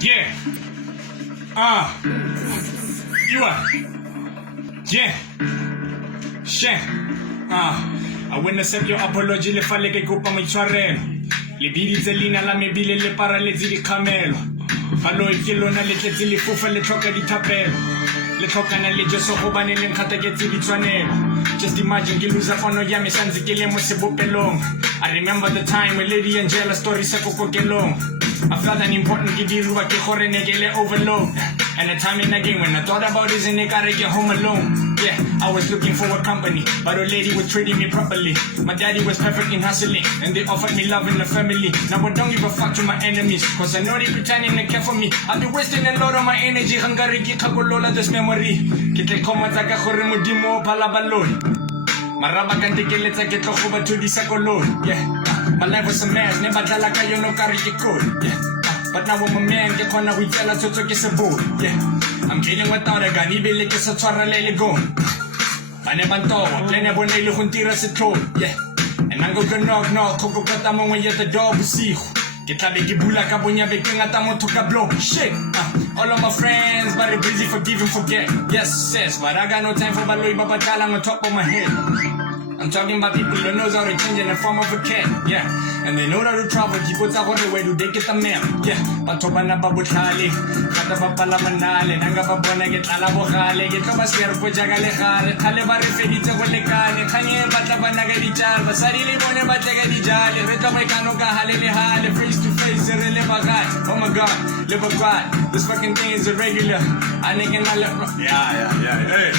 Yeah. You are. Yeah. Shit. I wouldn't accept your apology le fa le ke kopa maitshwarelo. Le biditse leina la mebile le paraletse dikgamelo. Faloi ke lona le tletse le fofa le tlhoka dithapelo. Le tlhokana le Jesu gobane le nkgataketse ditshwanelo. Just imagine ke loser pono ya me santse ke le mo sebopelong. I remember the time when Lady Angela story sa kokokelong. I felt unimportant ke dirwa ke gore ne ke le overload. And the time in again when I thought about this and I get home alone. Yeah, I was looking for a company, but a lady was treating me properly. My daddy was perfect in hustling, and they offered me love in the family. Now I don't give a fuck to my enemies, cause I know they pretending to care for me. I've been wasting a lot of my energy, hangari ki kakolola this memory. Ke tle komatsa ka gore modimo o phala baloi. Maraba ka ntekeletsa ke tlo go batho di sa koloi. Yeah, my life was a mess, ne batla ka yona ka re ke cool. Yeah. But now I'm a man, ke khona go itlela tsotso ke se bo. Yeah, I'm dealing without a gun, ibile ke sa tshwarelele go. Bane bantowa, plane bone ile go ntira setlo. Yeah, and I go knock knock, go kata mongwe at the door bosigo. Ke tlabe ke bula ka bonya be ke ngata motho ka blow. Shit, all of my friends, but they busy forgive and forget. Yes, yes, but I got no time for baloi ba batala on top of my head. I'm talking about people that knows how to change in the form of a cat, yeah. And they know how to travel, keep what's out the way, do they get the map, yeah. Patoba na babutlali, kata ba pala manale, nanga ba bona get ala bogale, get ka ba ser go jaga le gale, khale ba re feditse go lekane, khanye ba tla ba naga di tjala, ba sadi le bone ba tla ga di jale, re tla ba ikano ka hale le hale, face to face, re le bagat. Oh my god, live a god, this fucking thing is irregular. I nigga na le, yeah, hey.